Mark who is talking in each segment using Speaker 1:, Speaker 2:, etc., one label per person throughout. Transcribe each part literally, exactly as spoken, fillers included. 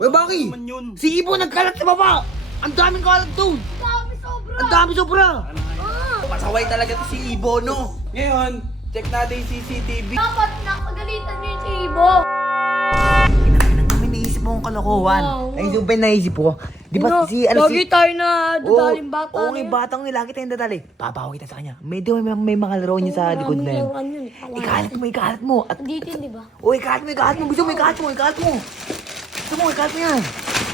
Speaker 1: Uy, Baki!
Speaker 2: naman yun?
Speaker 1: Si Ibo nagkalat sa baba! Ang daming kalat doon!
Speaker 3: Ang dami sobra!
Speaker 1: Ang dami sobra!
Speaker 3: Ah,
Speaker 2: Pasaway talaga to si Ibo, no? Ngayon, check natin yung C C T V.
Speaker 3: dapat nakagalitan niyo yung si Ibo.
Speaker 1: Pinanginan may naisip mo akong kalokohan.
Speaker 3: Wow.
Speaker 1: Ay, yung ba naisip ko? Di ba
Speaker 3: Ano,
Speaker 1: si, ano
Speaker 3: lagi
Speaker 1: si...
Speaker 3: tayo na dadaling bata
Speaker 1: Oo,
Speaker 3: na
Speaker 1: may
Speaker 3: yun.
Speaker 1: batang yun. Lagi tayong dadali. Papawa kita sa kanya. Medyo may, may mga laro niya sa likod na yun.
Speaker 3: Maraming laruan yun.
Speaker 1: Ikalat mo, ikalat mo. At,
Speaker 3: Andito yun, di ba?
Speaker 1: oh, ikalat mo, ikalat mo. Gusto mo, ikalat mo, ikalat mo. Gusto mo, ikalat mo yan.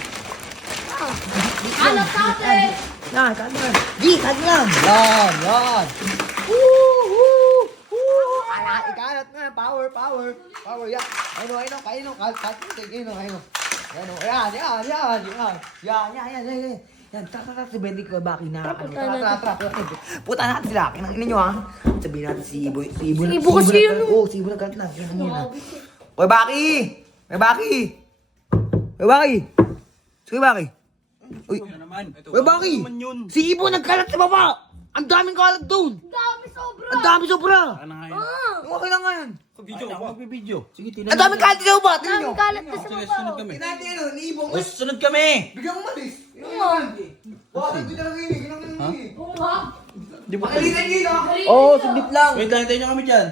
Speaker 3: Alam natin!
Speaker 1: Yan, ikalat mo yan. Di, ikalat mo yan. Yan, yan. Woo, woo, woo. Ala, ikalat nga. Power, power. Power, yan. Ayun, ayun, ayun, ayun. Kalat, kalat. Ayun, ayun. Ayun, yan, yan, yan, yan. Yan, yan, yan, yan, yan. Yan, tara, tara, si Bendy ko, Baki na. Ano, tara, tara, tara, tara. Puta natin sila. Kinangin ninyo, ha. Sabihin natin si Ibo. Si Ibo,
Speaker 3: Si Ibo kasi yun,
Speaker 1: Oo, si Ibo nagkalat na. Kinangin na. Uy, Baki! Uy, Baki! Uy, Baki! Sige, Baki. Uy,
Speaker 2: Ano naman?
Speaker 1: Uy, Baki!
Speaker 2: Ano naman yun?
Speaker 1: Si Ibo nagkalat sa baba! Ang daming kalat doon!
Speaker 3: Ang dami sobra!
Speaker 1: Ang dami sobra!
Speaker 2: Ano nga yun?
Speaker 3: Ah,
Speaker 1: Okay lang nga yan.
Speaker 2: Video ako magbibideo. Sige, tingnan
Speaker 1: Ang daming kalat sa baba!
Speaker 3: ang
Speaker 1: Tingnan nyo!
Speaker 3: daming kalat na sa
Speaker 2: Sige,
Speaker 3: baba.
Speaker 2: sunod kami.
Speaker 1: Tingnan natin ano, ni Ibo.
Speaker 2: O, sunod kami!
Speaker 1: Bigyan mo malis.
Speaker 3: Oo.
Speaker 1: Bakit ko talaga yun eh? Ginang
Speaker 2: Ha?
Speaker 1: yun eh.
Speaker 3: Oo nga.
Speaker 2: Di ba?
Speaker 1: Pakalitan nyo yun, ha?
Speaker 2: Oo, sundit lang. Wait lang, hintayin nyo kami dyan.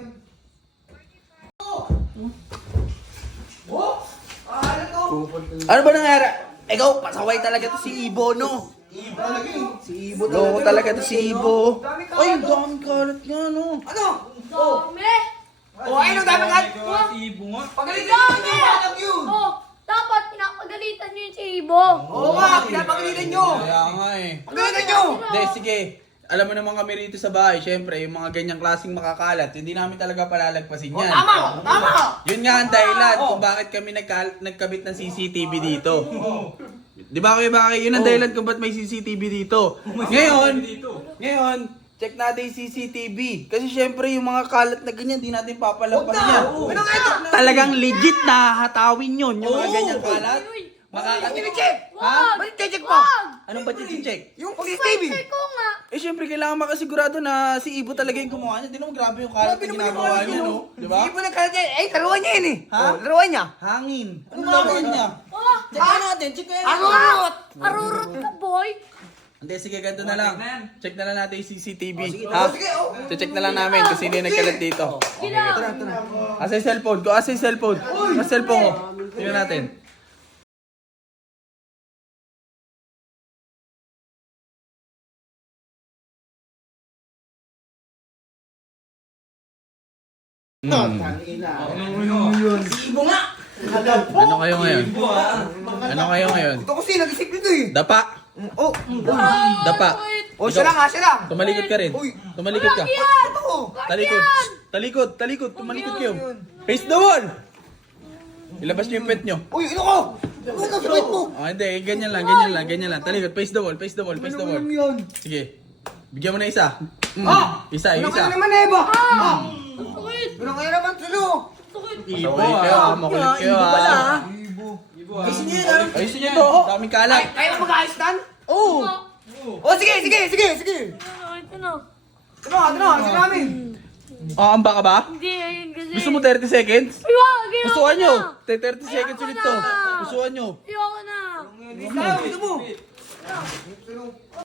Speaker 1: Oh! Ah, ano to?
Speaker 2: Ano ba nangyari? Ikaw, pasaway talaga to si Ibo, no?
Speaker 1: Ibo talaga eh.
Speaker 2: Si Ibo Loko talaga to si Ibo.
Speaker 1: Daming kalat.
Speaker 2: Ay, ang daming kalat nga, no?
Speaker 1: Ano?
Speaker 3: Dami!
Speaker 1: Oh, ayun ang daming kalat.
Speaker 2: Si Ibo nga.
Speaker 1: Pagalitan nyo yun! Batang yun!
Speaker 3: Oh, dapat pinapagalitan niyo yung si Ibo.
Speaker 1: Oo nga, pinapagalitan nyo!
Speaker 2: Kaya nga eh.
Speaker 1: Pagalitan nyo!
Speaker 2: Hindi, sige. Alam mo naman kami rito sa bahay, syempre, yung mga ganyang klaseng makakalat, hindi namin talaga palalagpasin yan.
Speaker 1: Tama! Tama!
Speaker 2: Yun nga ang dahilan
Speaker 1: Oo.
Speaker 2: kung bakit kami nagka- nagkabit ng C C T V dito. Di ba kayo bakit? Yun ang dahilan kung ba't may C C T V dito. Ngayon, ngayon, check natin yung C C T V. Kasi syempre yung mga kalat na ganyan, di natin papalagpasin yan.
Speaker 1: Ano nga ito?
Speaker 2: Talagang legit na hatawin yun, yung mga
Speaker 1: Oo.
Speaker 2: ganyang kalat.
Speaker 3: Uy,
Speaker 2: Makakatingin.
Speaker 1: Check!
Speaker 2: Ha?
Speaker 1: Ba't check pa?
Speaker 3: wag!
Speaker 2: Anong ba check?
Speaker 1: Yung pag-C C T V!
Speaker 3: Check ko nga.
Speaker 2: Eh syempre kailangan makasigurado na si Ibo talaga yung gumawa niya. Di naman grabe yung kalat na ginagawa niya, no? Di ba?
Speaker 1: Hindi po nagkalat yan. Eh, laruan niya yun eh.
Speaker 2: Ha?
Speaker 1: Oh, laruan niya.
Speaker 2: Hangin. Ano laruan niya?
Speaker 3: Oh,
Speaker 2: Check natin, check natin.
Speaker 1: Arurot!
Speaker 3: arurot ka, boy.
Speaker 2: Hindi, sige, ganito na lang. Check na lang natin yung C C T V.
Speaker 1: Oh,
Speaker 2: Ha?
Speaker 1: sige, oh.
Speaker 2: Check na lang namin kung sino yung nagkalat dito.
Speaker 3: Sige na.
Speaker 2: Asa yung cellphone ko? Asa yung cellphone? Asa yung cellphone ko? Tingnan natin. Hmm.
Speaker 1: Ibo nga!
Speaker 2: Ano kayo ngayon? Ano kayo ngayon?
Speaker 1: Ito kasi, nag-isip nito eh.
Speaker 2: Dapa.
Speaker 1: Oh,
Speaker 2: Dapa.
Speaker 1: oh, siya lang ha, siya lang.
Speaker 2: Tumalikod ka rin.
Speaker 1: Uy.
Speaker 2: Tumalikod ka.
Speaker 1: Ito.
Speaker 2: Talikod. Talikod. Talikod. Tumalikod kayo. Face the wall. Ilabas niyo yung pet niyo.
Speaker 1: Uy, ano ko? Ano ka, sakit mo?
Speaker 2: Ah, hindi. Ganyan lang. Ganyan lang. Ganyan lang. Talikod. Face the wall. Face the wall. Face the wall.
Speaker 1: Ano yun?
Speaker 2: Sige. Bigyan mo na isa. Mm.
Speaker 1: Ah!
Speaker 2: Isa.
Speaker 1: Ano
Speaker 2: Isa.
Speaker 1: ka naman eh ba? Ah!
Speaker 3: Sakit.
Speaker 1: Ano kaya naman tulo?
Speaker 3: Sakit.
Speaker 2: Pasaway kayo. ah. Makulit kayo. ah.
Speaker 1: Ibo.
Speaker 2: Ayusin niyo to. Ayusin niyo to. oh. Daming kalat.
Speaker 1: Kaya mo mag-ayos tan? Oo. Oh, sige, sige, sige, sige.
Speaker 3: Ano, ito na.
Speaker 1: Ito na, ito na, sige namin.
Speaker 2: Ah, amba ka ba?
Speaker 3: Hindi, ayun kasi.
Speaker 2: Gusto mo thirty seconds?
Speaker 3: Ay, wag, ayoko
Speaker 2: Pusuan
Speaker 3: na.
Speaker 2: nyo. thirty seconds
Speaker 3: Ayoko
Speaker 2: ulit
Speaker 3: na.
Speaker 2: to. Pusuan nyo.
Speaker 3: Ayoko na.
Speaker 1: Ito mo.